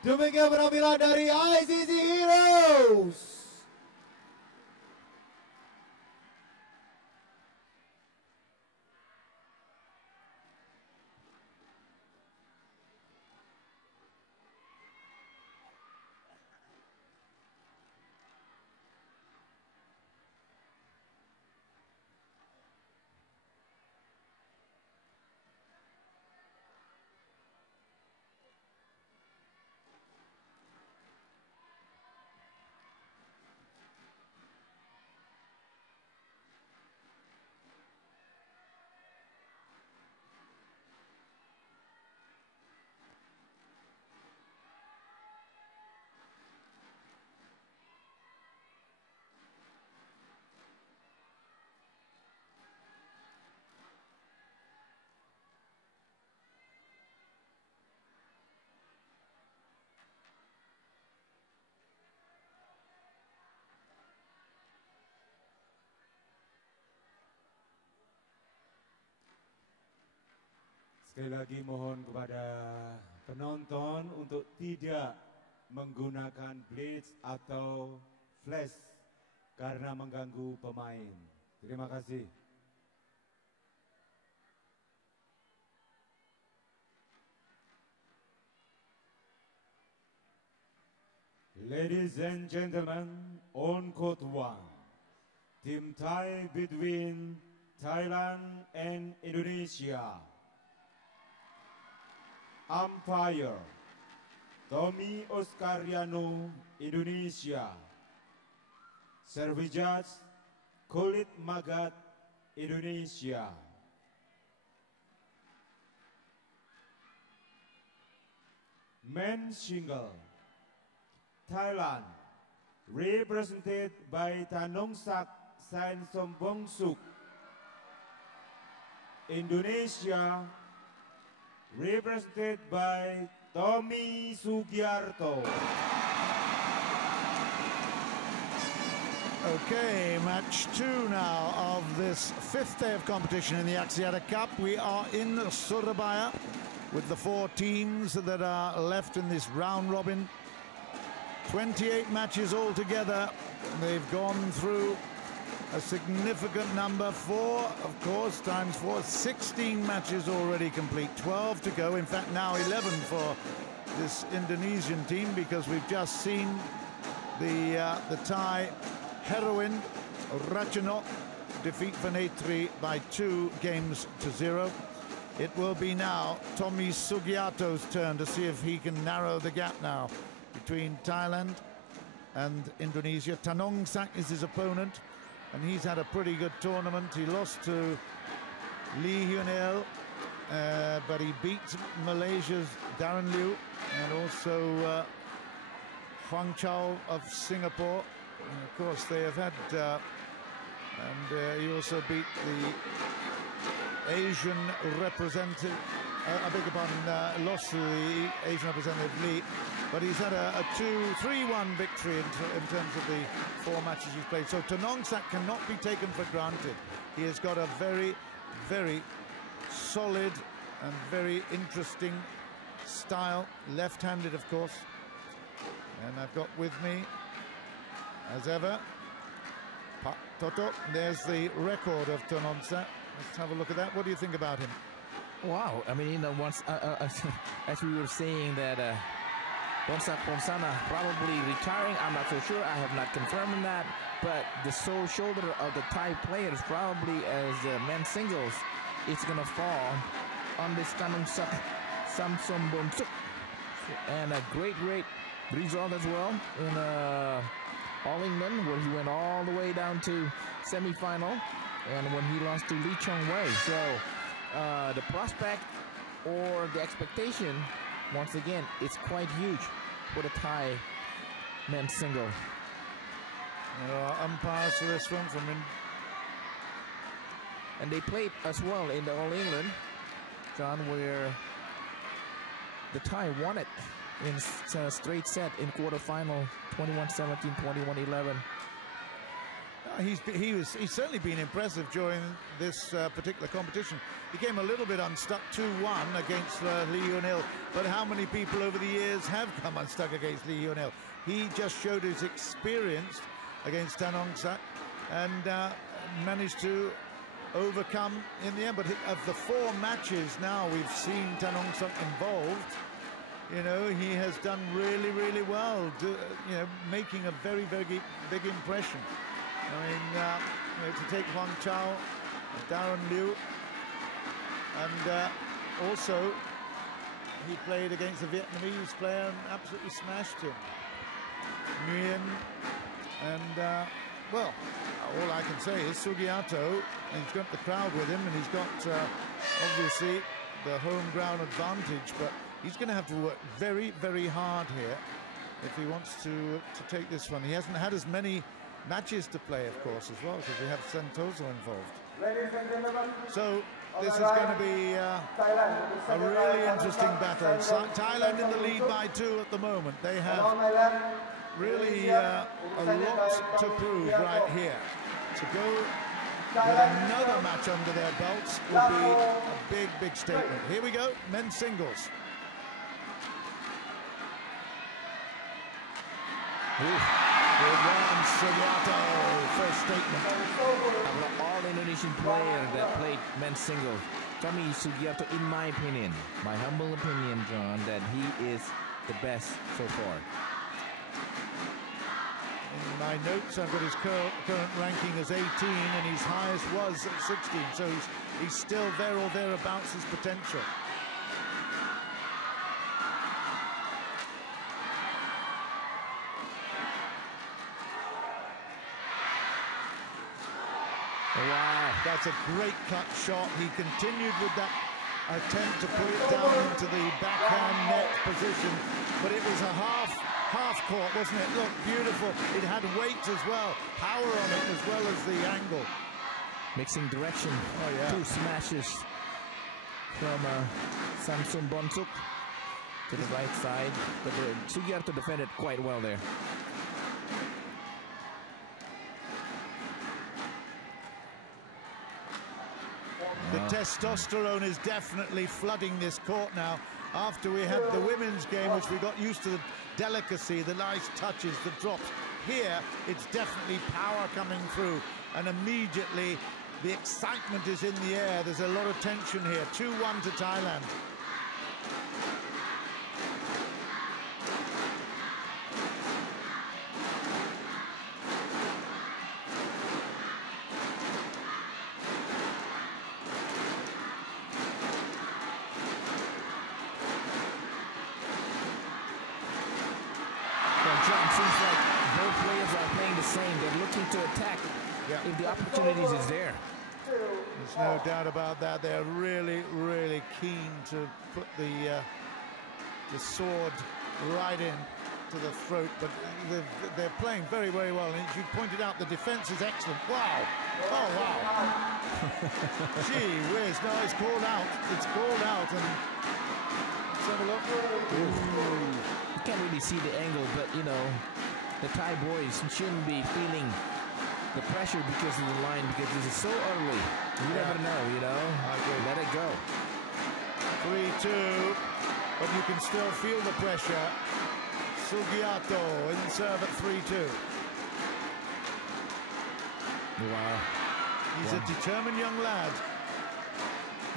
Demikian penampilan dari ICC Heroes. Sekali lagi mohon kepada penonton untuk tidak menggunakan blitz atau flash karena mengganggu pemain. Terima kasih. Ladies and gentlemen, on court 1, team tie between Thailand and Indonesia. Umpire, Tommy Oscariano, Indonesia. Service judge, Kulit Magat, Indonesia. Men's single, Thailand, represented by Tanongsak Saensomboonsuk. Indonesia, represented by Tommy Sugiarto. Okay, match 2 now of this 5th day of competition in the Axiata Cup. We are in Surabaya with the 4 teams that are left in this round robin. 28 matches altogether. They've gone through a significant number, 4, of course, times 4, 16 matches already complete, 12 to go. In fact, now 11 for this Indonesian team, because we've just seen the Thai heroine, Ratchanok, defeat Vanetri by 2 games to 0. It will be now Tommy Sugiarto's turn to see if he can narrow the gap now between Thailand and Indonesia. Tanongsak is his opponent, and he's had a pretty good tournament. He lost to Lee Hyun-il, but he beat Malaysia's Darren Liu and also Huang Chao of Singapore. And of course, they have had, and he also beat the Asian representative, I beg your pardon, lost to the Asian representative Lee, but he's had a 2-3-1 victory in terms of the 4 matches he's played. So Tanongsak cannot be taken for granted. He has got a very, very solid and very interesting style, left-handed, of course. And I've got with me, as ever, Pak Toto. There's the record of Tanongsak. Let's have a look at that. What do you think about him? Wow, I mean, you know, once as we were saying that Tanongsak Ponsana probably retiring, I'm not so sure. I have not confirmed that, but the sole shoulder of the Thai players probably as men's singles, it's gonna fall on this Tanongsak Saensomboonsuk, and a great result as well in All England, where he went all the way down to semi-final, and when he lost to Lee Chong-wei. So the prospect or the expectation, once again, it's quite huge for the Thai men's single. Umpires for this one from him. And they played as well in the All England, John, where the Thai won it in a straight set in quarterfinal, 21-17, 21-11. He's certainly been impressive during this particular competition. He came a little bit unstuck 2-1 against Lee Hyun-il, but how many people over the years have come unstuck against Lee Hyun-il? He just showed his experience against Tanongsak and managed to overcome in the end. But of the 4 matches now we've seen Tanongsak involved, you know, he has done really, really well, you know, making a very, very big impression. I mean, you know, to take Huang Chao, Darren Liu, and also he played against a Vietnamese player and absolutely smashed him. Nguyen, and well, all I can say is Sugiarto, he's got the crowd with him, and he's got obviously the home ground advantage, but he's going to have to work very, very hard here if he wants to take this one. He hasn't had as many matches to play, of course, as well, because we have Santoso involved. So this is going to be a really interesting battle. Thailand in the lead by 2 at the moment. They have really a lot to prove right here. To go with another match under their belts would be a big, big statement. Here we go, men's singles. Sugiarto, first statement. Of the all-Indonesian player that played men's single, Tommy Sugiarto, in my opinion, my humble opinion, John, that he is the best so far. In my notes, I've got his current ranking as 18, and his highest was at 16, so he's still there or thereabouts his potential. Wow, that's a great cut shot. He continued with that attempt to put it down into the backhand net position, but it was a half court, wasn't it? Look, beautiful. It had weight as well, power on it as well as the angle. Mixing direction. Oh, yeah. 2 smashes from Saensomboonsuk to the right side, but Sugiarto defended quite well there. The testosterone is definitely flooding this court now. After we had the women's game, which we got used to the delicacy, the nice touches, the drops. Here, it's definitely power coming through. And immediately, the excitement is in the air. There's a lot of tension here. 2-1 to Thailand. Seems like both players are playing the same. They're looking to attack if the opportunities is there. There's no doubt about that. They're really, really keen to put the sword right in to the throat, but they're playing very, very well. And as you pointed out, the defense is excellent. Wow. Oh, wow. Gee whiz. No, it's called out. It's called out. And let's have a look. Ooh. You can't really see the angle, but, you know, the Thai boys shouldn't be feeling the pressure because of the line, because this is so early. You never know, you know. I agree. Let it go. 3-2, but you can still feel the pressure. Sugiarto in serve at 3-2. Wow. He's a determined young lad.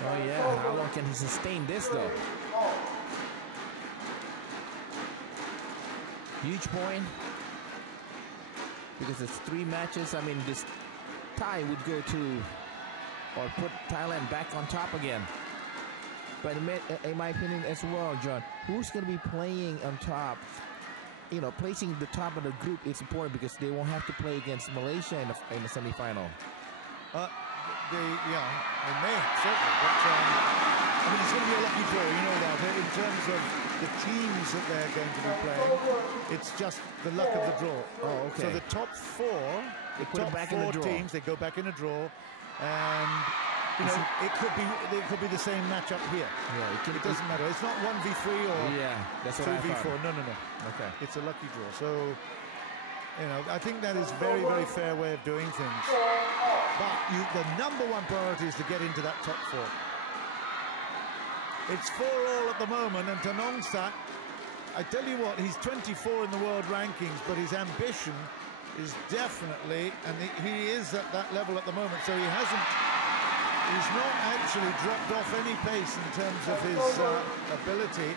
Oh, yeah. How long can he sustain this, though? Huge point. Because it's 3 matches. I mean, this tie would go to, or put Thailand back on top again. But in my opinion as well, John, who's going to be playing on top? You know, placing the top of the group is important because they won't have to play against Malaysia in the semi-final. They may, certainly. But, I mean, it's going to be a lucky draw, you know that. In terms of the teams that they're going to be playing, it's just the luck of the draw. Oh, okay. So the top 4, they put it back in the draw. teams, they go back in a draw. And, you know, it could be the same matchup here. Yeah, it doesn't matter. It's not 1v3 or that's what 2v4. No. Okay. It's a lucky draw. So You know, I think that is very, very fair way of doing things. But the number one priority is to get into that top four. It's 4-all at the moment, and Tanongsak, I tell you what, he's 24 in the world rankings, but his ambition is definitely, and he is at that level at the moment, so he's not actually dropped off any pace in terms of his ability.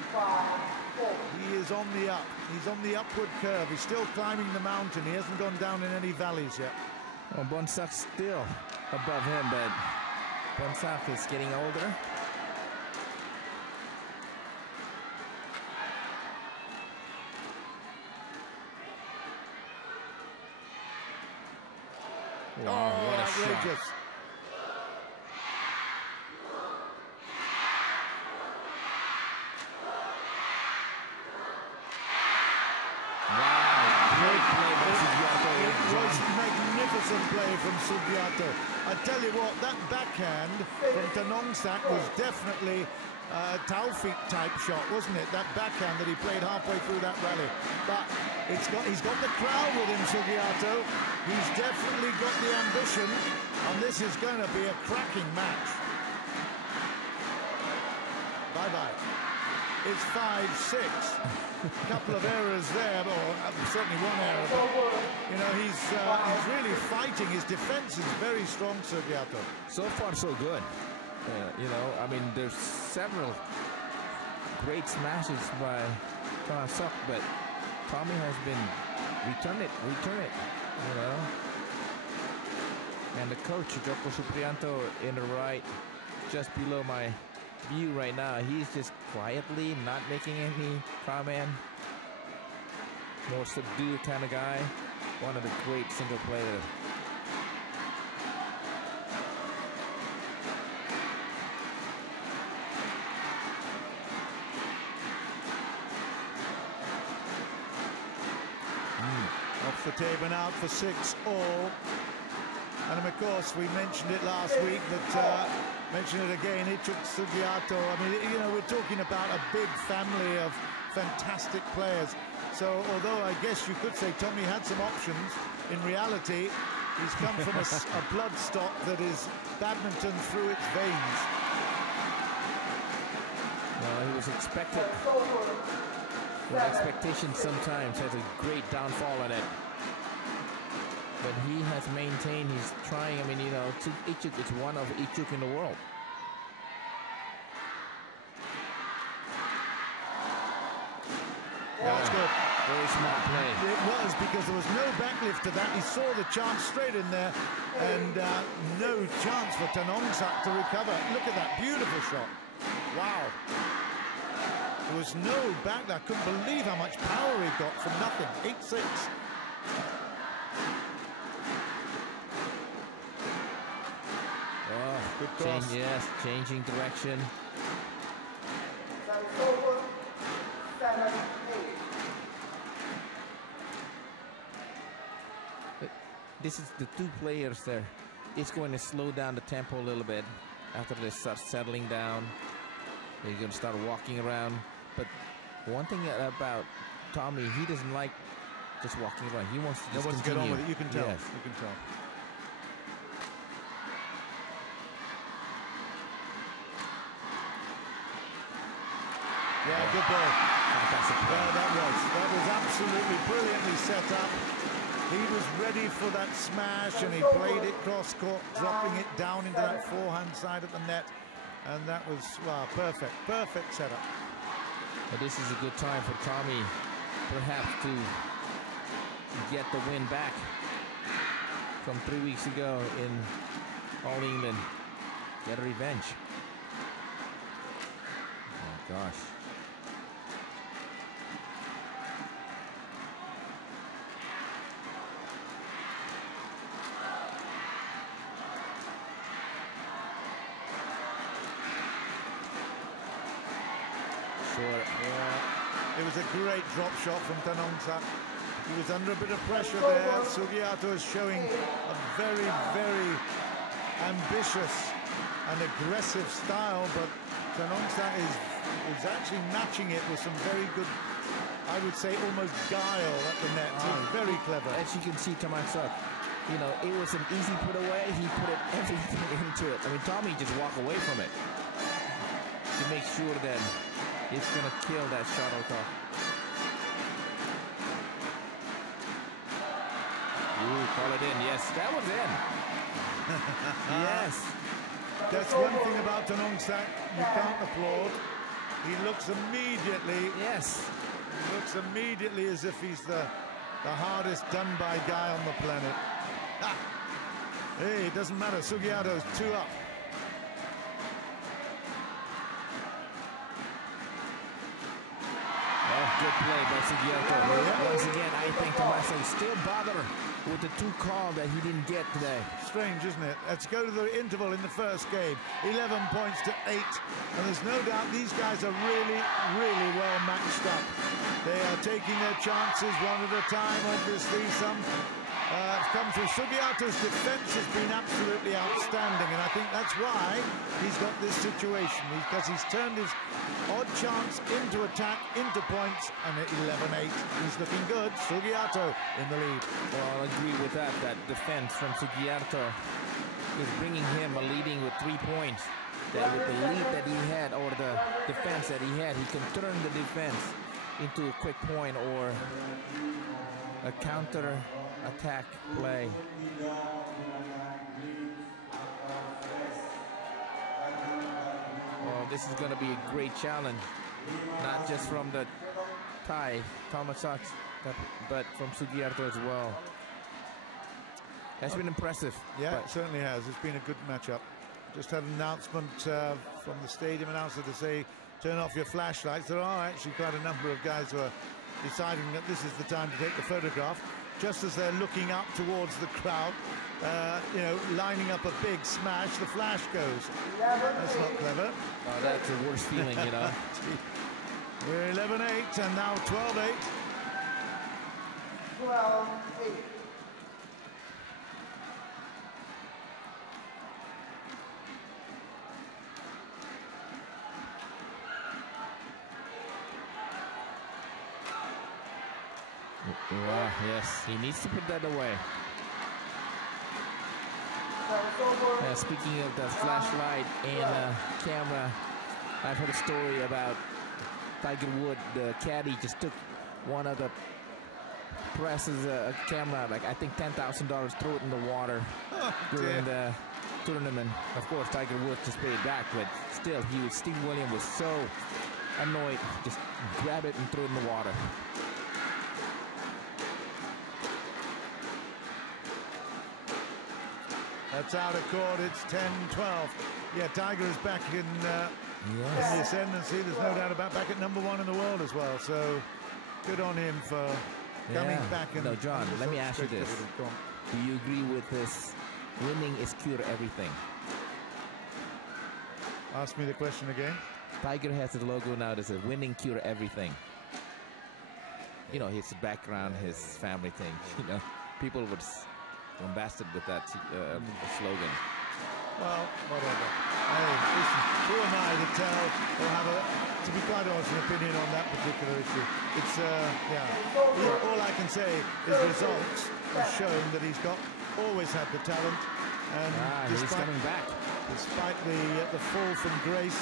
He is on the up. He's on the upward curve. He's still climbing the mountain. He hasn't gone down in any valleys yet. Well, Boonsuk's still above him, but Boonsuk is getting older. Wow, what a outrageous. shot. Magnificent play from Sugiarto. I tell you what, that backhand from Tanongsak was definitely a Taufik type shot, wasn't it? That backhand that he played halfway through that rally. But he's got the crowd with him, Sugiarto. He's definitely got the ambition, and this is going to be a cracking match. Bye-bye. It's 5-6. A couple of errors there, or certainly one error. But, you know, he's really fighting. His defense is very strong, Sugiarto. So far, so good. You know, I mean, there's several great smashes by Tanongsak, but Tommy has been return it, you know. And the coach, Joko Supriyanto, in the right, just below my view right now, he's just quietly not making any comment. More subdued kind of guy. One of the great single players. Off the table now for 6-all. And of course, we mentioned it last week, but mention it again, it took Sugiarto. I mean, you know, we're talking about a big family of fantastic players. So although I guess you could say Tommy had some options, in reality, he's come from a blood stock that is badminton through its veins. Well, he was expected. Well, expectations sometimes has a great downfall in it. But he has maintained, he's trying, I mean, you know, Ichuk is one of Ichuk in the world. Yeah, that's good. Very smart play. It was, because there was no backlift to that. He saw the chance straight in there, and no chance for Tanongsak to recover. Look at that beautiful shot. Wow. There was no back there. I couldn't believe how much power he got from nothing. 8-6. Oh, good cross. yes, changing direction. This is the two players there. It's going to slow down the tempo a little bit after they start settling down. They're going to start walking around. But one thing about Tommy, he doesn't like just walking around. He wants to just continue. Get on with it. You can tell. Yes. You can tell. Yeah, good ball. Fantastic play. Yeah, that was absolutely brilliantly set up. He was ready for that smash, and he played it cross-court, dropping it down into that forehand side of the net. And that was, wow, perfect setup. But this is a good time for Tommy, perhaps, to get the win back from 3 weeks ago in All England. Get a revenge. Oh, gosh. Yeah, it was a great drop shot from Tanongsak. He was under a bit of pressure there. Sugiarto is showing a very, very ambitious and aggressive style, but Tanongsak is actually matching it with some very good I would say, almost guile at the net. He's very clever. As you can see, Tanongsak, you know, it was an easy put away. He put everything into it. I mean, Tommy just walked away from it to make sure that it's going to kill that shuttlecock. Ooh, call it in. Yes, that was in. Yes. That's one thing about Tanongsak you can't applaud. He looks immediately. Yes. He looks immediately as if he's the hardest done-by guy on the planet. Ah. Hey, it doesn't matter. Sugiarto's 2 up. Oh, good play by Sugiarto. Once again, I think Tanongsak still bother with the 2 call that he didn't get today. Strange, isn't it? Let's go to the interval in the first game. 11 points to 8. And there's no doubt these guys are really, really well matched up. They are taking their chances one at a time, obviously. Some have come through. Sugiarto's defense has been absolutely outstanding, and I think that's why he's got this situation, because he's turned his odd chance into attack, into points, and at 11-8, he's looking good. Sugiarto in the lead. Well, I'll agree with that. That defense from Sugiarto is bringing him a leading with 3 points. That with the lead that he had, or the defense that he had, he can turn the defense into a quick point or a counter attack play. Well, this is going to be a great challenge, not just from the Thai Tanongsak, but from Sugiarto as well. That's been impressive. Yeah, it certainly has. It's been a good matchup. Just had an announcement from the stadium announcer to say, turn off your flashlights. There are actually quite a number of guys who are deciding that this is the time to take the photograph. Just as they're looking up towards the crowd, you know, lining up a big smash, the flash goes. That's not clever. Oh, that's the worst feeling, you know. We're 11-8 and now 12-8. 12-8. Yes, he needs to put that away. Speaking of the flashlight and camera, I've heard a story about Tiger Woods. The caddy just took one of the presses camera, like I think $10,000, threw it in the water during the tournament. Of course, Tiger Woods just paid it back, but still, Steve Williams was so annoyed, just grabbed it and threw it in the water. That's out of court. It's 10-12. Yeah, Tiger is back in the ascendancy. There's no doubt about back at #1 in the world as well. So good on him for coming back. No, John, let me ask you this. Do you agree with this? Winning is cure everything. Ask me the question again. Tiger has his logo now that says winning cure everything. You know, his background, his family thing. You know, people would bombasted with that slogan. Well, whatever. Hey, listen, who am I to tell or have to be quite honest, an opinion on that particular issue? It's, yeah. All I can say is results have shown that he's always had the talent. And he's coming back. Despite the fall from grace,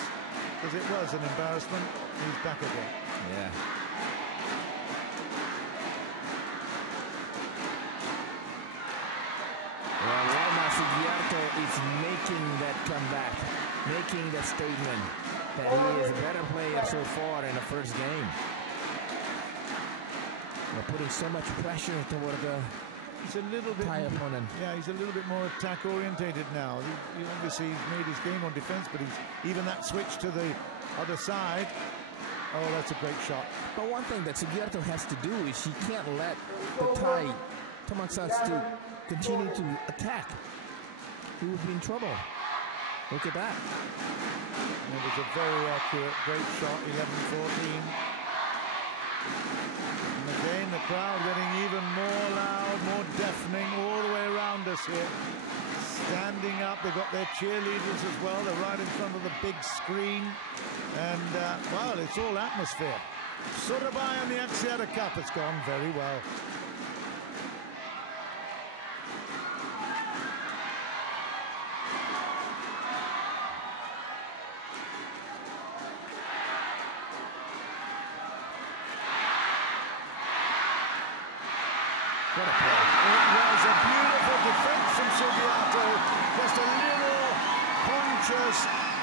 because it was an embarrassment, he's back again. Yeah. Well, right now, Sugiarto is making that comeback, making that statement that he is a better player so far in the first game. They're putting so much pressure toward the Thai opponent. Yeah, he's a little bit more attack-orientated now. He obviously he's made his game on defense, but even that switch to the other side. Oh, that's a great shot. But one thing that Sugiarto has to do is he can't let the Thai Tanongsak to continue to attack. He would be in trouble. Look at that. It was a very accurate, great shot, 11-14. And again, the crowd getting even more loud, more deafening all the way around us here. Standing up, they've got their cheerleaders as well. They're right in front of the big screen. And, well, it's all atmosphere. Surabaya and the Axiata Cup has gone very well. What a play. It was a beautiful defense from Sugiarto. Just a little conscious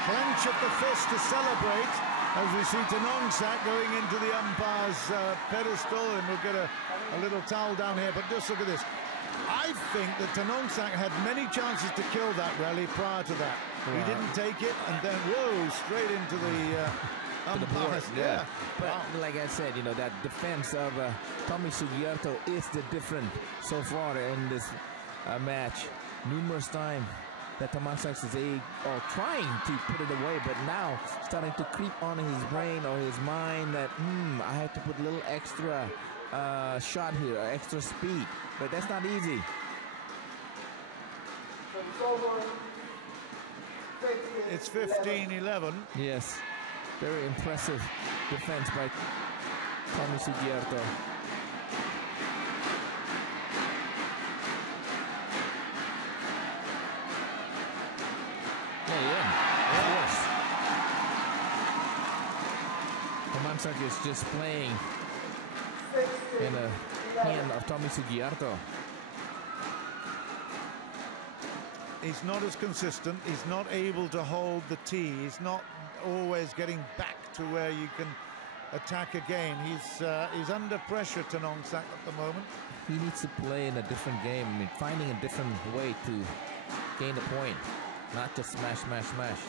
clench of the fist to celebrate as we see Tanongsak going into the umpire's pedestal, and we'll get a little towel down here. But just look at this. I think that Tanongsak had many chances to kill that rally prior to that. Wow. He didn't take it, and then, whoa, straight into the umpires. Yeah. But like I said, you know, that defense of Tommy Sugiarto is the difference so far in this match. Numerous times that Tanongsak is trying to put it away, but now starting to creep on his brain or his mind that I have to put a little extra shot here, extra speed, but that's not easy. It's 15-11. Yes, very impressive defense by Tommy Sugiarto. Tanongsak is just playing in the hand of Tommy Sugiarto. He's not as consistent. He's not able to hold the tee. He's not always getting back to where you can attack again. He's under pressure, Tanongsak, at the moment. He needs to play in a different game. I mean, finding a different way to gain the point, not just smash, smash, smash.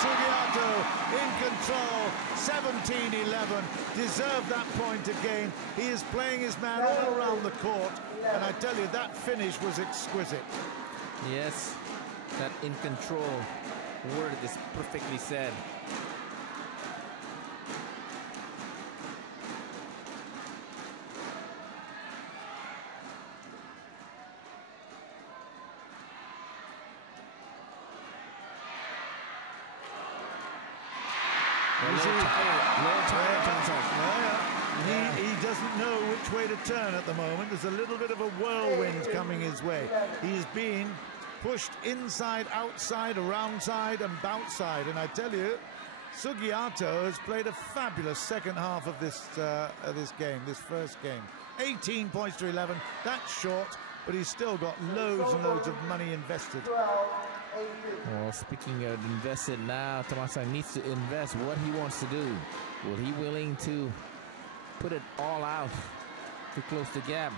Sugiarto in control, 17-11, deserved that point again. He is playing his man all around the court, and I tell you, that finish was exquisite. Yes, that in control word is perfectly said. He doesn't know which way to turn at the moment. There's a little bit of a whirlwind coming his way. He is being pushed inside, outside, around side, and bounce side. And I tell you, Sugiarto has played a fabulous second half of this game, this first game. 18 points to 11. That's short, but he's still got loads and loads of money invested. Well, speaking of invested now, Tanongsak needs to invest what he wants to do. Will he willing to put it all out to close the gap?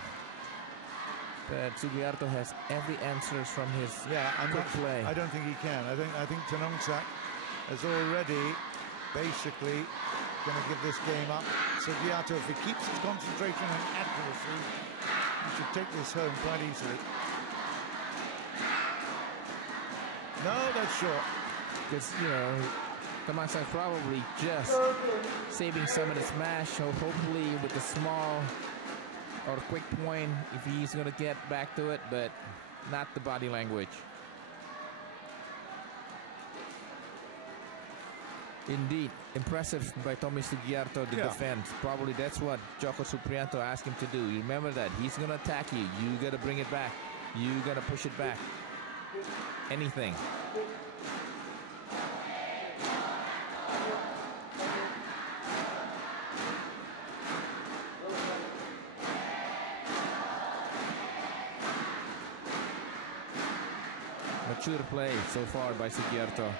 But Sugiarto has every answer from his quick play. I don't think he can. I think Tanongsak is already basically going to give this game up. Sugiarto, if he keeps his concentration and accuracy, he should take this home quite easily. No, that's short. Because, you know, Tanongsak probably just saving some of the smash, so hopefully with a small or quick point if he's going to get back to it, but not the body language. Indeed, impressive by Tommy Sugiarto, the defense. Probably that's what Joko Supriyanto asked him to do. You remember that. He's going to attack you. You got to bring it back. You got to push it back. Anything. Mature play so far by Sugiarto.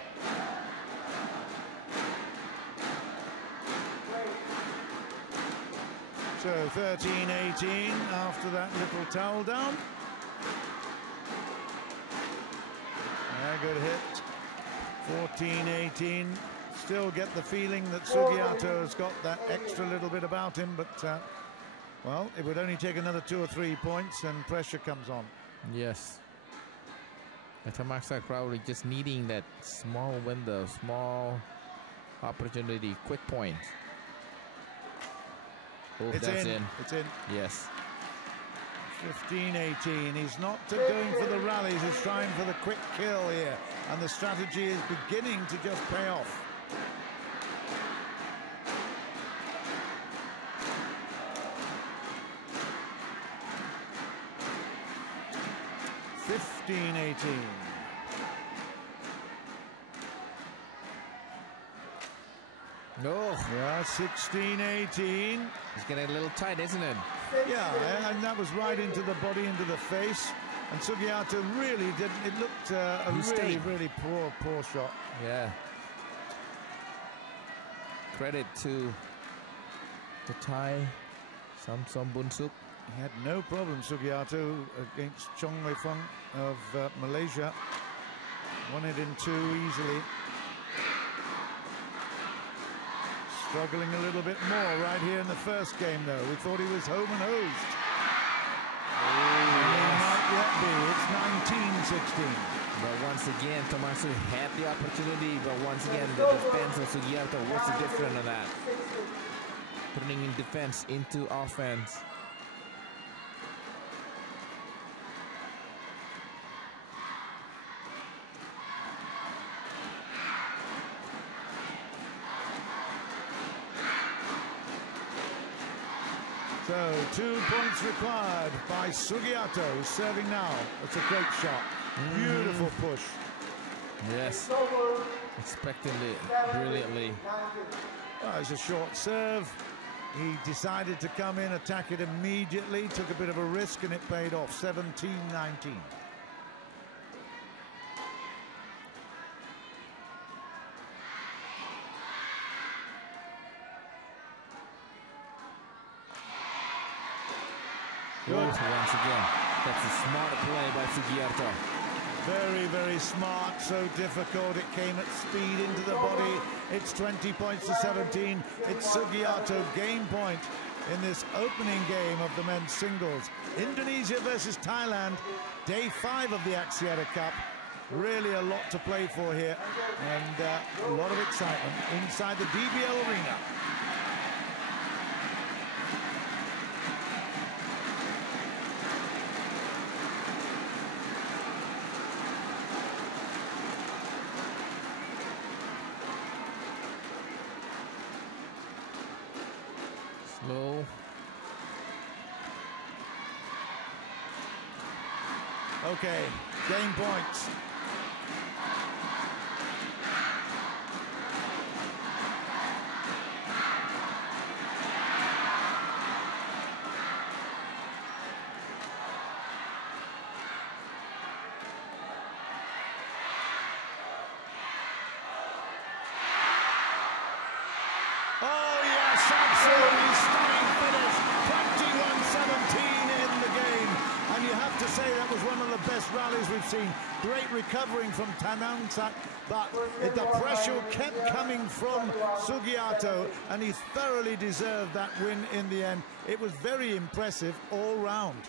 So 13-18 after that little towel down. Good hit. 14-18. Still get the feeling that Sugiarto has got that extra little bit about him, but well, it would only take another 2 or 3 points and pressure comes on. Yes. Tanongsak probably just needing that small window, small opportunity, quick point. Oh, It's that's in. It's in. Yes. 15-18. He's not going for the rallies, he's trying for the quick kill here. And the strategy is beginning to just pay off. No. Yeah, 16-18. It's getting a little tight, isn't it? Yeah, and that was right into the body, into the face. And Sugiarto really didn't. It looked a really poor shot. Yeah. Credit to the Thai, Saensomboonsuk. He had no problem, Sugiarto, against Chong Wei Fong of Malaysia. Won it in 2 easily. Struggling a little bit more right here in the first game, though. We thought he was home and hosed. And he might yet be. It's 19-16. But once again, Tanongsak had the opportunity, but once again, the defense of Sugiarto, what's the difference of that? Turning in defense into offense. So 2 points required by Sugiarto, who's serving now. It's a great shot. Beautiful push. Yes. Expectantly, brilliantly. Well, it's a short serve. He decided to come in, attack it immediately, took a bit of a risk, and it paid off. 17-19. Good. Once again, that's a smart play by Sugiarto. Very, very smart, so difficult. It came at speed into the body. It's 20 points to 17. It's Sugiarto game point in this opening game of the men's singles. Indonesia versus Thailand, day 5 of the Axiata Cup. Really a lot to play for here, and a lot of excitement inside the DBL arena. Slow. Okay, game points. Oh, yes, absolutely stunning finish. 21-17 in the game. And you have to say that was one of the best rallies we've seen. Great recovering from Tanongsak, but the pressure kept coming from Sugiarto, and he thoroughly deserved that win in the end. It was very impressive all round.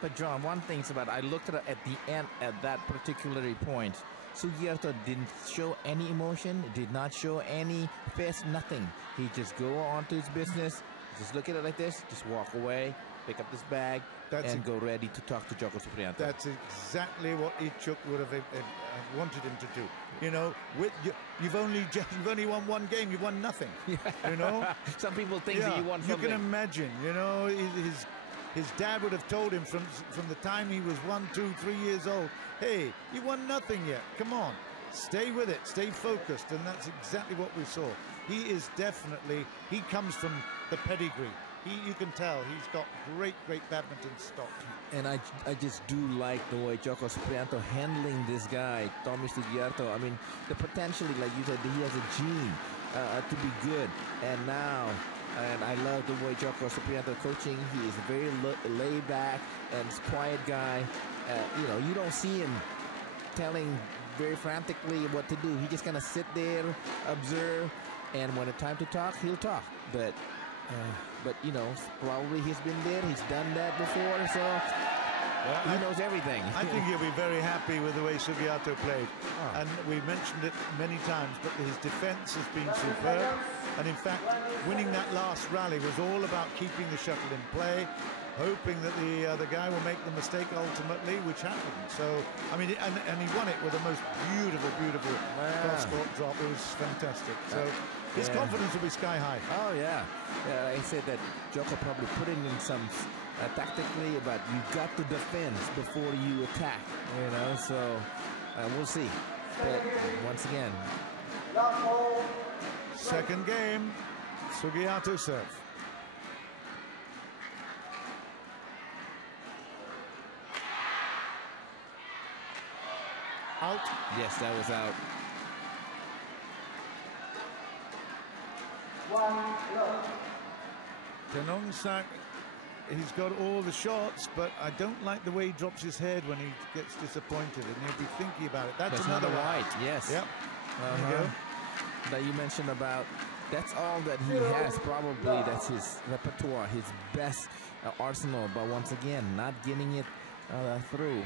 But John, one thing's about, I looked at it at the end at that particular point. Sugiarto didn't show any emotion, did not show any face, nothing. He just go on to his business, just look at it like this, just walk away, pick up this bag, and go ready to talk to Joko Supriyanto. That's exactly what Ichuk would have wanted him to do. You know, you've only won one game, you've won nothing. Yeah. You know, some people think that you won something. You can imagine. You know, his dad would have told him from the time he was 1, 2, 3 years old, hey, you won nothing yet. Come on, stay with it, stay focused, and that's exactly what we saw. He comes from the pedigree. You can tell he's got great badminton stock. And I just do like the way Joko Supriyanto handling this guy, Tommy Sugiarto. I mean, the potentially, like you said, he has a gene to be good. And now, and I love the way Joko Supriyanto coaching. He is a very laid back and quiet guy. You know, you don't see him telling very frantically what to do. He just kind of sit there, observe, and when it's time to talk, he'll talk. But you know, probably he's been there, he's done that before, so he knows everything. I think he'll be very happy with the way Sugiarto played. And we've mentioned it many times, but his defense has been superb. And in fact, winning that last rally was all about keeping the shuttle in play, hoping that the guy will make the mistake ultimately, which happened. So, I mean, and he won it with the most beautiful cross-court drop. It was fantastic. So his confidence will be sky high. Oh, yeah. I said that Joko probably put it in some tactically, but you got to defend before you attack, you know, so we'll see. But once again, second game, Sugiarto serve. Out. Yes, that was out. Tanongsak, he's got all the shots, but I don't like the way he drops his head when he gets disappointed, and he'll be thinking about it. That's another white. Yes. Yep. There you go. That you mentioned about, that's all that he has, probably. That's his repertoire, his best arsenal, but once again, not getting it through.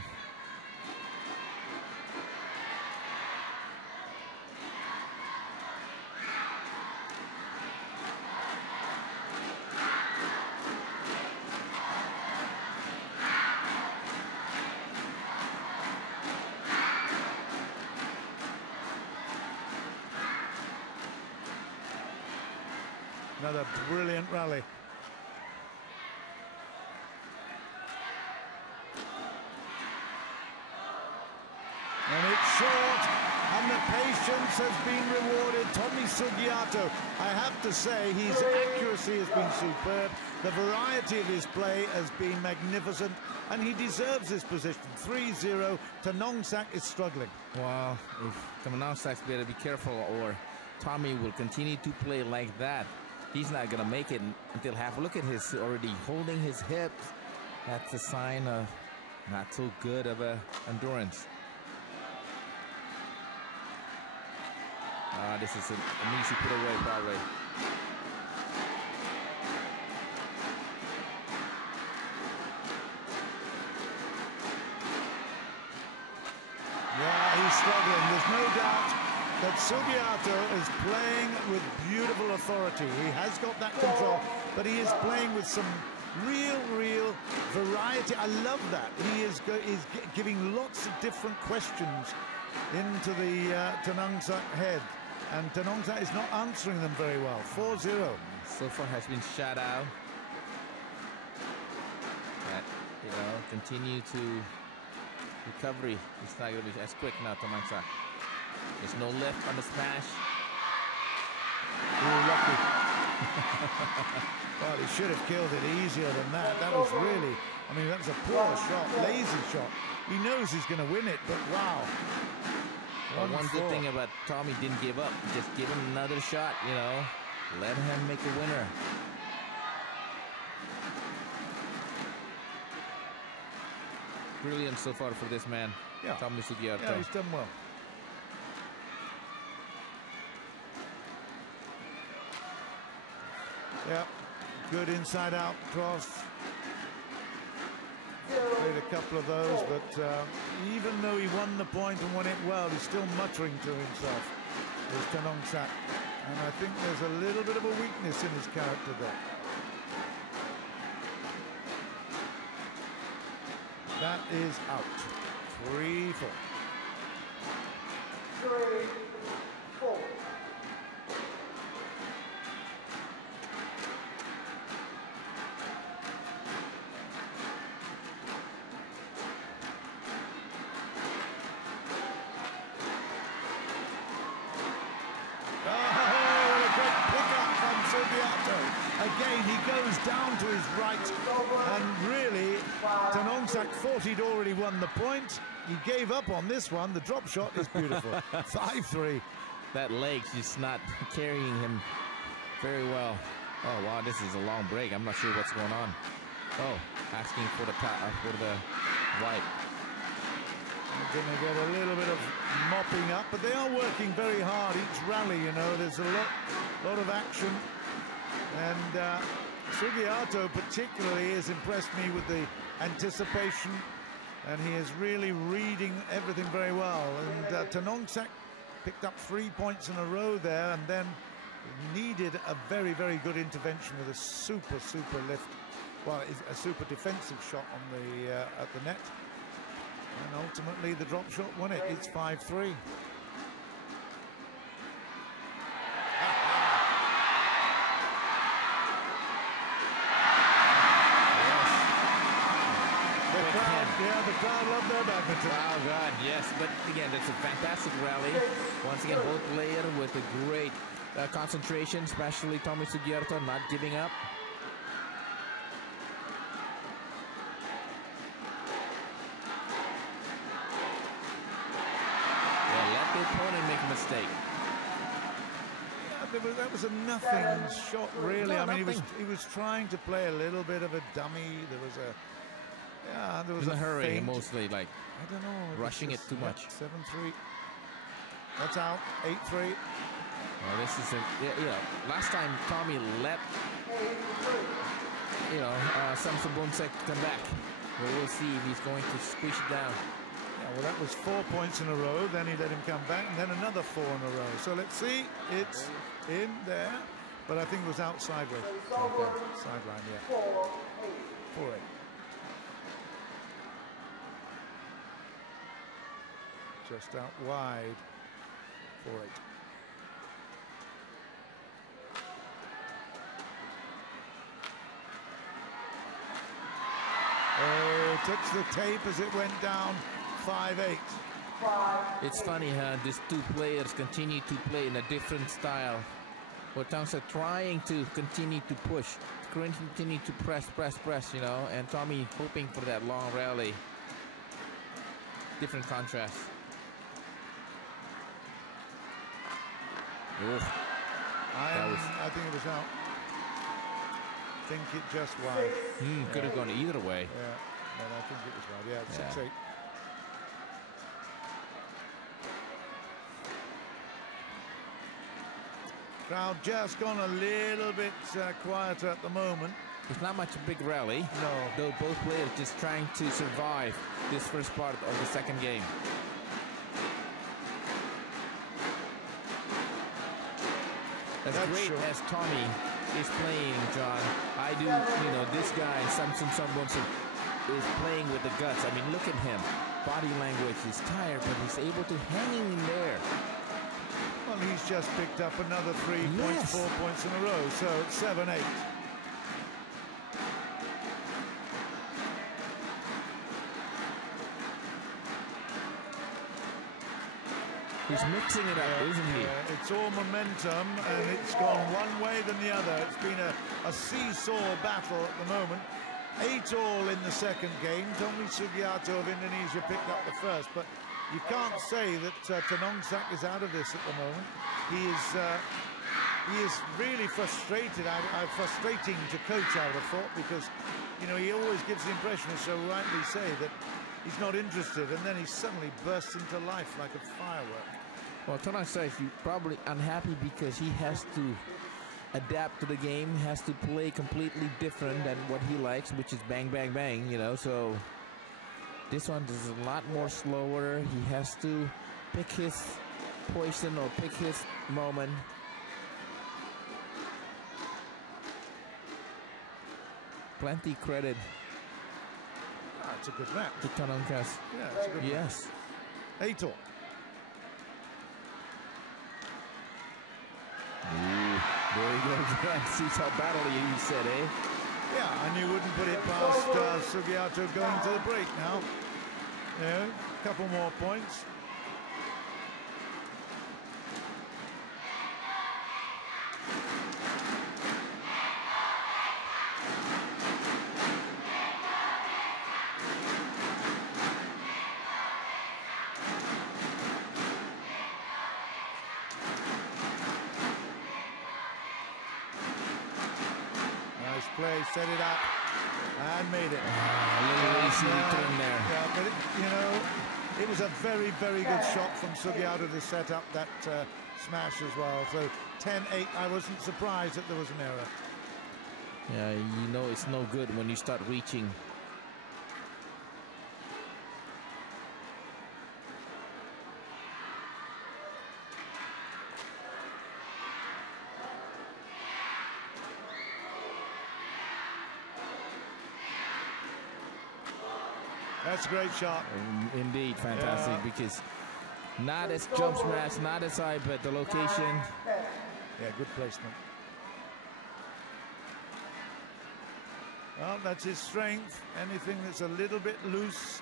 Another brilliant rally. And it's short, and the patience has been rewarded. Tommy Sugiarto, I have to say, his accuracy has been superb. The variety of his play has been magnificent, and he deserves this position. 3-0, Tanongsak is struggling. Well, if Tanongsak's better be careful, or Tommy will continue to play like that. He's not going to make it until half. Look at his already holding his hips. That's a sign of not so good of endurance. This is an easy put away, probably. Yeah, he's struggling. There's no doubt that Sugiarto is playing with beautiful authority. He has got that control, but he is playing with some real variety. I love that. He is giving lots of different questions into the Tanongsak head, and Tanongsak is not answering them very well. 4-0. So far has been shut out. But, you know, continue to recovery. It's not going to be as quick now, Tanongsak. There's no lift on the smash. Ooh, lucky. Well, he should have killed it easier than that. That was really, I mean, that's a poor shot, lazy shot. He knows he's going to win it, but wow. Well, one good thing about Tommy didn't give up. Just give him another shot, you know. Let him make a winner. Brilliant so far for this man, Tommy Sugiarto. Yeah, he's done well. Yeah, good inside-out cross. Played a couple of those, but even though he won the point and won it well, he's still muttering to himself. There's Tanongsak, and I think there's a little bit of a weakness in his character there. That is out. 3-4. 3-4. Again, he goes down to his right, and really, Tanongsak thought he'd already won the point. He gave up on this one. The drop shot is beautiful. 5-3. That leg's just not carrying him very well. Oh, wow, this is a long break. I'm not sure what's going on. Oh, asking for the wipe. They're going to get a little bit of mopping up, but they are working very hard each rally, you know. There's a lot of action. And Sugiarto particularly has impressed me with the anticipation, and he is really reading everything very well. And Tanongsak picked up 3 points in a row there, and then needed a very good intervention with a super lift well, it's a super defensive shot on the at the net, and ultimately the drop shot won it. It's 5-3. Yeah, the crowd love their badminton. Oh, God, yes. But again, that's a fantastic rally. Once again, both players with a great concentration, especially Tommy Sugiarto not giving up. Yeah, let the opponent make a mistake. Yeah, that was a nothing shot, really. No, I mean, nothing. he was trying to play a little bit of a dummy. There was a... Yeah, there was in a hurry, feint. mostly like I don't know. rushing it too much. 7-3. That's out. 8-3. Well, this is last time Tommy let Saensomboonsuk come back. We'll see if he's going to squish it down. Yeah, well, that was 4 points in a row. Then he let him come back, and then another 4 in a row. So let's see. It's in there, but I think it was out sideways. Okay. Sideline, yeah. 4-8. Just out wide, 4-8. Oh, touched the tape as it went down, 5-8. It's funny how these two players continue to play in a different style. Tanongsak trying to continue to push, continue to press, you know, and Tommy hoping for that long rally. Different contrast. I think it was out. I think it just wide. Could have gone either way. Yeah, but I think it was wide. Yeah, 6-8. Crowd just gone a little bit quieter at the moment. It's not much a big rally. No. Though both players just trying to survive this first part of the second game. As great as Tommy is playing, John, I do, you know, this guy, Saensomboonsuk, is playing with the guts. I mean, look at him. Body language, he's tired, but he's able to hang in there. Well, he's just picked up another 3 points, 4 points in a row, so it's 7-8. He's mixing it up, isn't he? It's all momentum, and it's gone one way than the other. It's been a seesaw battle at the moment. 8-all in the second game. Tommy Sugiarto of Indonesia picked up the first, but you can't say that Tanongsak is out of this at the moment. He is really frustrated. Frustrating to coach, I would have thought, because, you know, he always gives the impression, as so rightly say, that he's not interested, and then he suddenly bursts into life like a firework. Well, Tanongsak is probably unhappy because he has to adapt to the game, has to play completely different than what he likes, which is bang, bang, bang, you know, so this one is a lot more slower. He has to pick his poison or pick his moment. Plenty credit. It's a good match. To Tanongsak. Yeah, it's a good yes. match. 8-all. There you go again. Seesaw battle, you said, eh? Yeah, and you wouldn't put it past Sugiarto going to the break now. You know, a couple more points. Play, set it up, and made it. A little easy return there. Yeah, but you know, it was a very, very good shot from Sugiarto to set up that smash as well. So 10-8, I wasn't surprised that there was an error. Yeah, you know it's no good when you start reaching. That's a great shot. Indeed, fantastic, because not as jump smash, not as high, but the location. Yeah, good placement. Well, that's his strength. Anything that's a little bit loose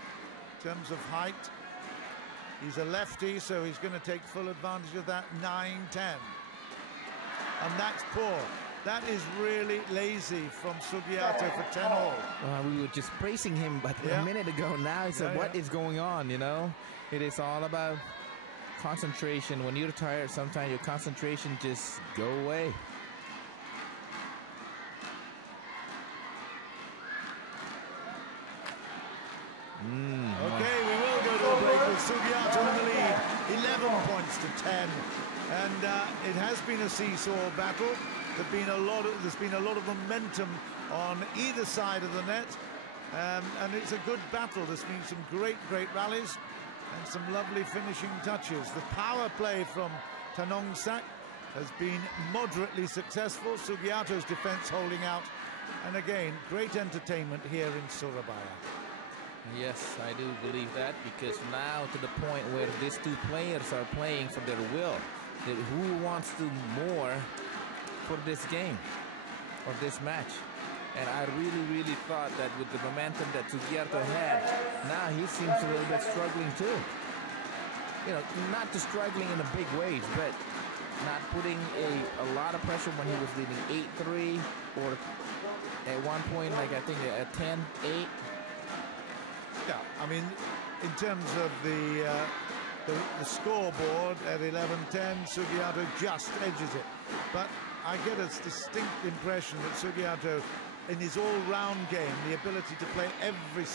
in terms of height. He's a lefty, so he's going to take full advantage of that. 9-10. And that's poor. That is really lazy from Sugiarto for 10-all. We were just praising him but a minute ago. Now he said, what is going on, you know? It is all about concentration. When you're tired, sometimes your concentration just go away. Okay, we will go to a break with Sugiarto in the lead. 11 points to 10. And it has been a seesaw battle. There's been a lot of momentum on either side of the net. And it's a good battle. There's been some great rallies and some lovely finishing touches. The power play from Tanongsak has been moderately successful. Sugiarto's defense holding out. And again, great entertainment here in Surabaya. Yes, I do believe that, because now to the point where these two players are playing for their will. Who wants to more for this game or this match? And I really thought that with the momentum that Sugiarto had, now he seems a little bit struggling too. You know, not just struggling in a big ways, but not putting a lot of pressure when he was leading 8-3, or at one point, like I think at 10-8. Yeah, I mean, in terms of the scoreboard at 11-10, Sugiarto just edges it. But I get a distinct impression that Sugiarto, in his all-round game, the ability to play every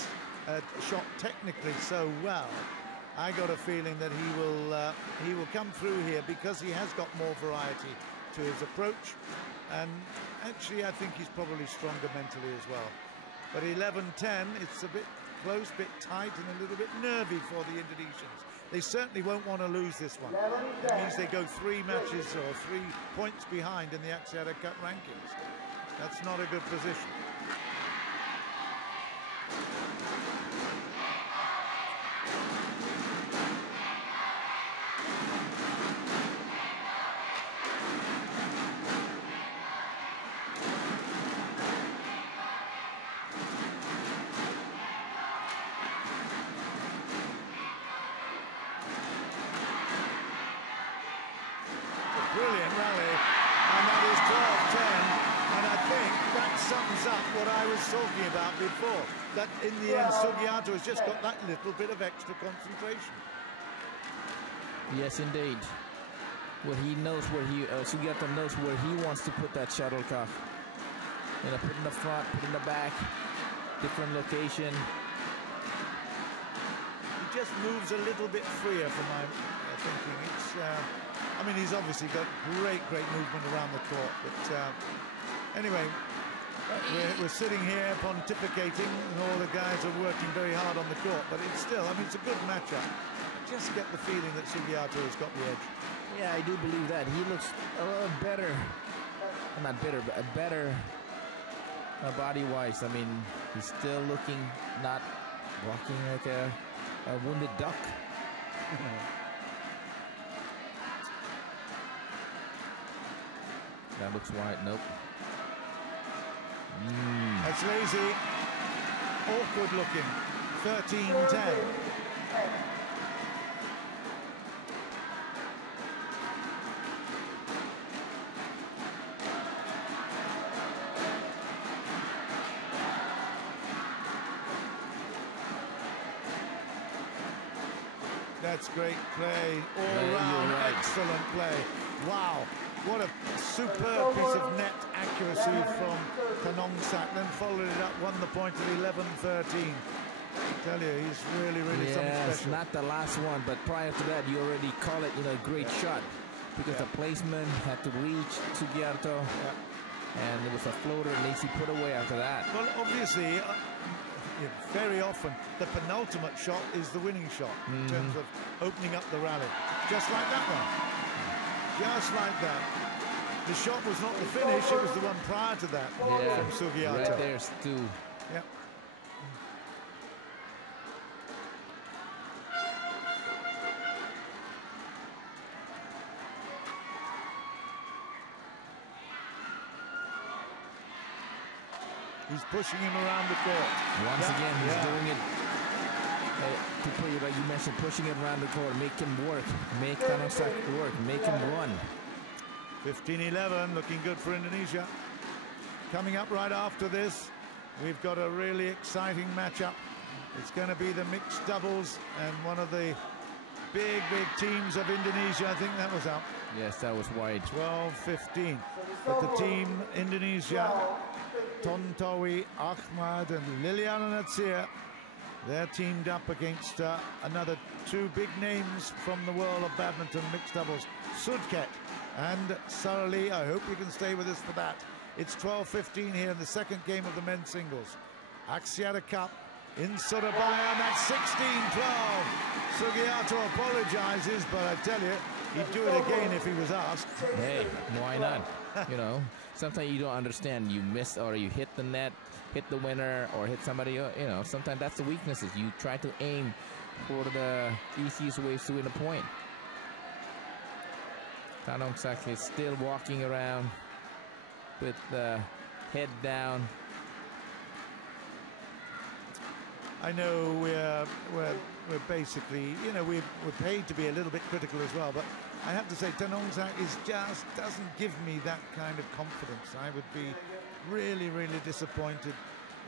shot technically so well, I got a feeling that he will come through here because he has got more variety to his approach. And actually, I think he's probably stronger mentally as well. But 11-10, it's a bit close, bit tight, and a little bit nervy for the Indonesians. They certainly won't want to lose this one. That means they go 3 matches or 3 points behind in the Axiata Cup rankings. That's not a good position. Brilliant rally, and that is 12-10, and I think that sums up what I was talking about before, that in the end Sugiarto has just got that little bit of extra concentration. Yes, indeed. What he knows where Sugiarto knows where he wants to put that shuttlecock. You know, put in the front, put in the back, different location. He just moves a little bit freer from my thinking. It's I mean, he's obviously got great movement around the court, but anyway, we're sitting here pontificating, and all the guys are working very hard on the court, but it's still, I mean, it's a good matchup. I just get the feeling that Sugiarto has got the edge. Yeah, I do believe that. He looks a little better, not better, but better body-wise. I mean, he's still looking, not walking like a wounded duck. That looks wide. Nope. That's lazy. Awkward looking. 13-10. That's great play. All round, right. Excellent play. Wow. What a superb piece of net accuracy from Tanongsak. Then followed it up, won the point at 11-13. I tell you, he's really something special. Not the last one, but prior to that, you already call it, you know, a great shot, because the placement had to reach Sugiarto, and it was a floater, and Lacey put away after that. Well, obviously, very often the penultimate shot is the winning shot in terms of opening up the rally, just like that one. Just like that. The shot was not the finish, it was the one prior to that from Sugiarto. Right there, Stu. Yep. He's pushing him around the court. Once again, he's doing it. To put it like you mentioned, pushing it around the court, make him work, make Tanongsak work, make him run. 15-11, looking good for Indonesia. Coming up right after this, we've got a really exciting matchup. It's going to be the mixed doubles, and one of the big teams of Indonesia. I think that was out. Yes, that was wide. 12-15. But the team Indonesia, Tontowi Ahmad and Liliana Natsir, they're teamed up against another two big names from the world of badminton mixed doubles, Sudket and Sarali. I hope you can stay with us for that. It's 12-15 here in the second game of the men's singles. Axiata Cup in Surabaya, and that's 16-12. Sugiarto apologizes, but I tell you, he'd do it again if he was asked. Hey, why not? You know, sometimes you don't understand. You miss or you hit the net, hit the winner, or hit somebody. You know, sometimes that's the weaknesses. You try to aim for the easiest ways to win a point. Tanongsak is still walking around with the head down. I know we're basically, you know, we're paid to be a little bit critical as well, but I have to say Tanongsak just doesn't give me that kind of confidence. I would be really disappointed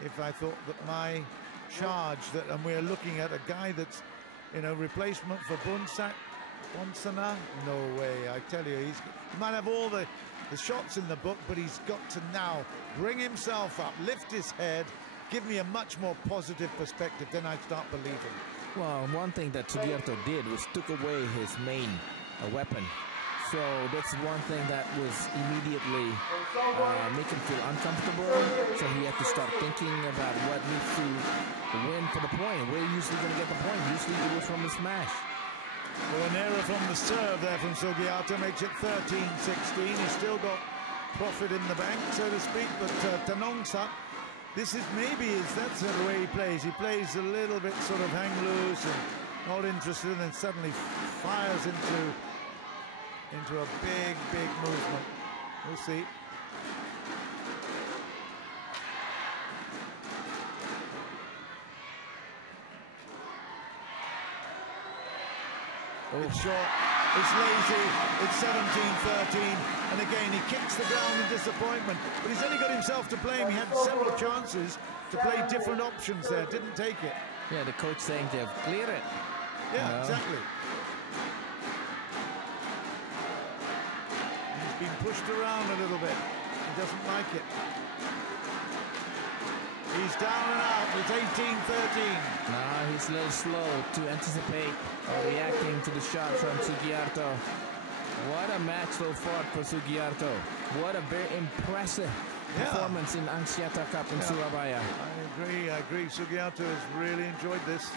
if I thought that my charge and we're looking at a guy that's, you know, replacement for Bonsana. No way, I tell you, he might have all the shots in the book, but he's got to now bring himself up, lift his head, give me a much more positive perspective, then I start believing. Well, one thing that Sugiarto did was took away his main weapon. So that's one thing that was immediately make him feel uncomfortable. So he had to start thinking about what needs to win for the point. Where are you usually going to get the point? Usually it was from the smash. Well, an error from the serve there from Sugiarto makes it 13-16. He's still got profit in the bank, so to speak, but Tanongsak, this is that's the way he plays. He plays a little bit sort of hang loose and not interested, and then suddenly fires into a big movement. We'll see. Oh. It's short, it's lazy, it's 17-13, and again he kicks the ground in disappointment, but he's only got himself to blame. He had several chances to play different options there, didn't take it. Yeah, the coach saying to clear it. Yeah, exactly. He's been pushed around a little bit. He doesn't like it. He's down and out. It's 18-13. Nah, he's a little slow to anticipate or reacting to the shot from Sugiarto. What a match so far for Sugiarto. What a very impressive performance in Axiata Cup in Surabaya. I agree. Sugiarto has really enjoyed this.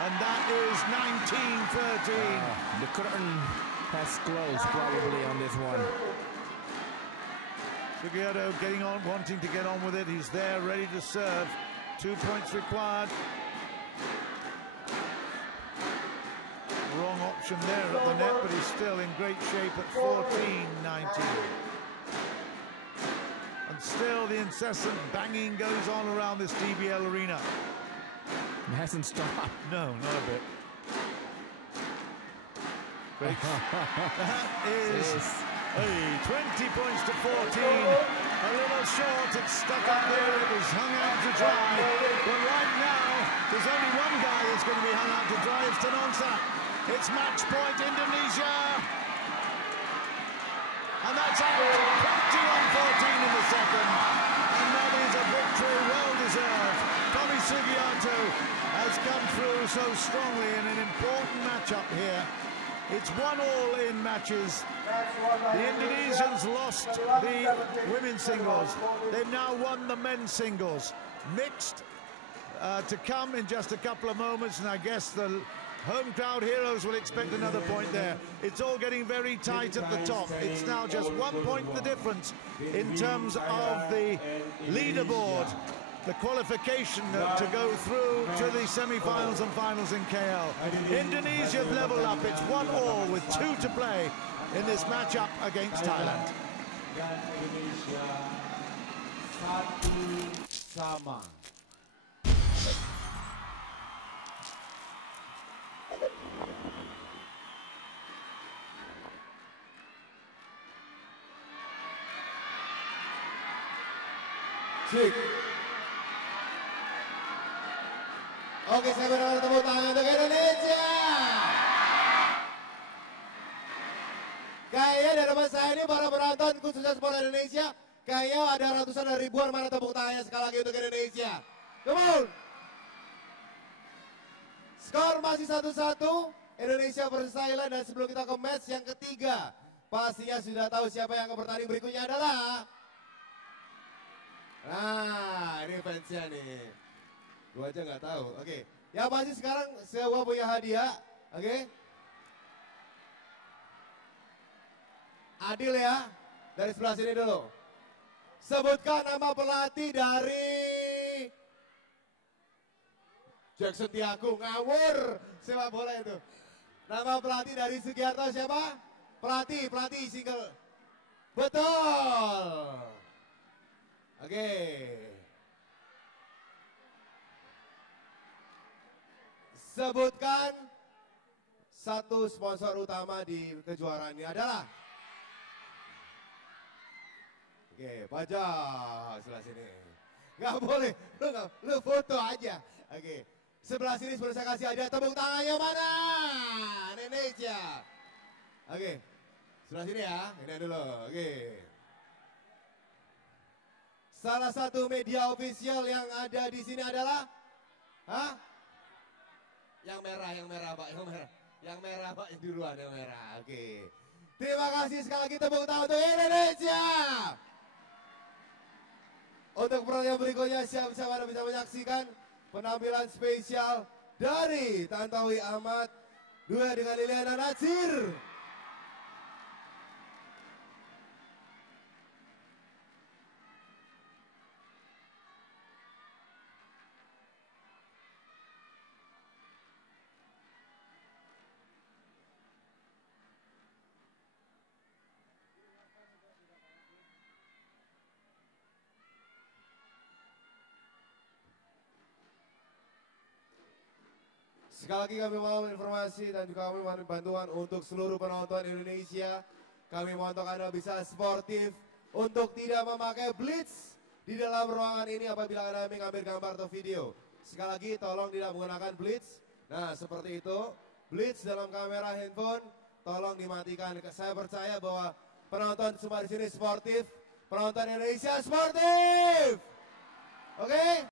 And that is 19-13. The curtain has closed probably on this one. Sugiarto getting on, wanting to get on with it. He's there, ready to serve. 2 points required. Wrong option there at the net, but he's still in great shape at 14-19. And still the incessant banging goes on around this DBL arena. It hasn't stopped. No, not a bit. Great. That is 20 points to 14. A little short, it's stuck up there, it was hung out to dry. But right now, there's only one guy that's going to be hung out to dry, it's Tanongsak. It's match point Indonesia. And that's out, 21-14 in the second. And that is a victory well deserved. Tommy Sugiarto has come through so strongly in an important matchup here. It's 1-1 in matches. The Indonesians lost the women's singles. They've now won the men's singles. Mixed to come in just a couple of moments, and I guess the home crowd heroes will expect another point there. It's all getting very tight at the top. It's now just 1 point the difference in terms of the leaderboard. The qualification to go through to the semi-finals and finals in KL. Indonesia level up. It's 1-1 with 2 to play in this matchup against Thailand. 1 sama. Cik. Oke, saya berikan tepuk tangan untuk Indonesia. Kayaknya di depan saya ini para penonton khususnya sport Indonesia, kayaknya ada ratusan dan ribuan, mana tepuk tangannya sekali lagi untuk Indonesia. Come on. Skor masih 1-1, Indonesia versus Thailand, dan sebelum kita ke match yang ketiga, pastinya sudah tahu siapa yang akan bertanding berikutnya adalah. Nah, ini fansnya nih. Gua aja nggak tahu. Oke, yang pasti sekarang saya punya hadiah. Oke. Adil ya, dari sebelah sini dulu. Sebutkan nama pelatih dari Jackson Tiago, ngawur sepak bola itu. Nama pelatih dari Sugiarto siapa? Pelatih single. Betul. Oke. Sebutkan satu sponsor utama di kejuaraan ini adalah. Oke, pajak sebelah sini. Nggak boleh, lu foto aja. Oke, sebelah sini sebelum saya kasih hadiah, tepuk tangannya mana? Indonesia. Oke, sebelah sini ya, ini dulu. Oke. Salah satu media official yang ada di sini adalah, Yang merah Pak, yang merah Pak, yang duluan yang merah. Oke. Terima kasih sekali lagi, tepuk tangan untuk Indonesia. Untuk pertandingan berikutnya, siap-siap Anda bisa menyaksikan penampilan spesial dari Tantowi Ahmad, dua dengan Liliana Natsir. Sekali lagi kami mohon informasi dan juga kami mohon bantuan untuk seluruh penonton Indonesia. Kami mohon untuk Anda bisa sportif untuk tidak memakai blitz di dalam ruangan ini apabila Anda mengambil gambar atau video. Sekali lagi tolong tidak menggunakan blitz. Nah seperti itu, blitz dalam kamera handphone tolong dimatikan. Saya percaya bahwa penonton semua di sini sportif, penonton Indonesia sportif.